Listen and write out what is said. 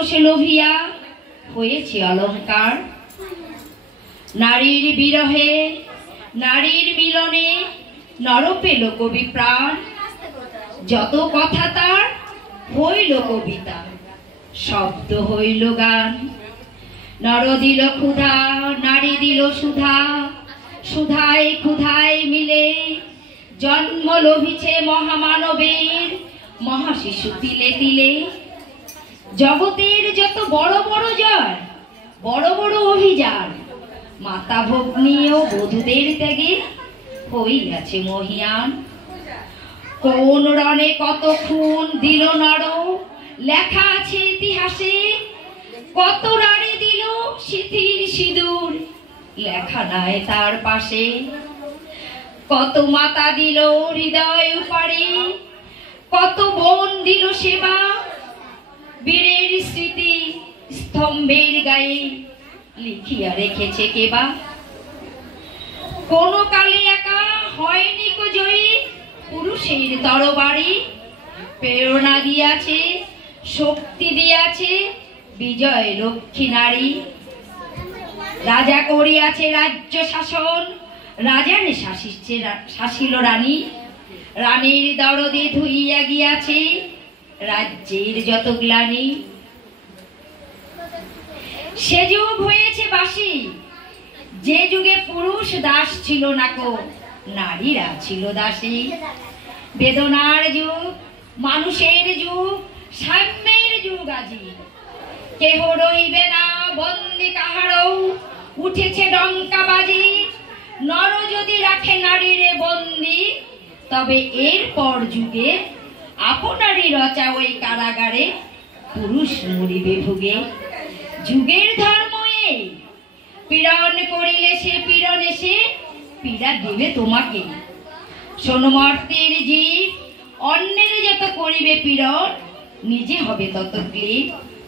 সে লোভিয়া হয়েছে অলঙ্কার। নারীর বিরহে নারীর মিলনে নর পেল কবি প্রাণ। যত কথা তার হইল কবিতা, শব্দ হইল গান। নর দিল ক্ষুধা, নারী দিল সুধা, সুধায় ক্ষুধায় মিলে জন্ম লভিছে মহামানবের মহাশিশু তিলে তিলে। জগতের যত বড় বড় জয়, বড় বড় অভিযান, মাতা ভগ্নী ও বধূদের ত্যাগে হইয়াছে মহিয়ান। কোন রণে কত খুন দিল নর, লেখা আছে ইতিহাসে। কত রানী দিল সিথির সিঁদুর, লেখা নাই তার পাশে। কত মাতা দিল হৃদয় উপারে, কত বোন দিল সেবা। বীরের স্মৃতি স্তম্ভের গায়ে লিখিয়া রেখেছে কেবা। কোন কালে একা হয়নি কো জয়ী, পুরুষের তরবারি। প্রেরণা দিয়াছে, শক্তি দিয়াছে বিজয় লক্ষ্মী নারী। রাজা করিয়াছে রাজ্য শাসন, রাজারে শাসিল রানী। রানীর দরদে ধুইয়া গিয়াছে রাজ্যের যত গ্লানি। সে যুগ হয়েছে বাসি, যে যুগে পুরুষ দাস ছিল না কো, নারীরা ছিল দাসী। বেদনার যুগ, মানুষের যুগ, সাম্যের যুগ আজি। কেহ রইবে না বন্দি কাহারও, উঠেছে ডঙ্কা বাজি। নর যদি রাখে নারীরে বন্দি, তবে এর পর যুগে আপনারই রচা ওই কারাগারে পুরুষ মরিবে ভুগে। যুগের ধর্ম এই, পীড়ন করিলে সে পীড়ন এসে পীড়া দিবে তোমাকে। শোনো মর্তের জীব, অন্যের যত করিবে পীড়ন, নিজে হবে তত ক্লেশ।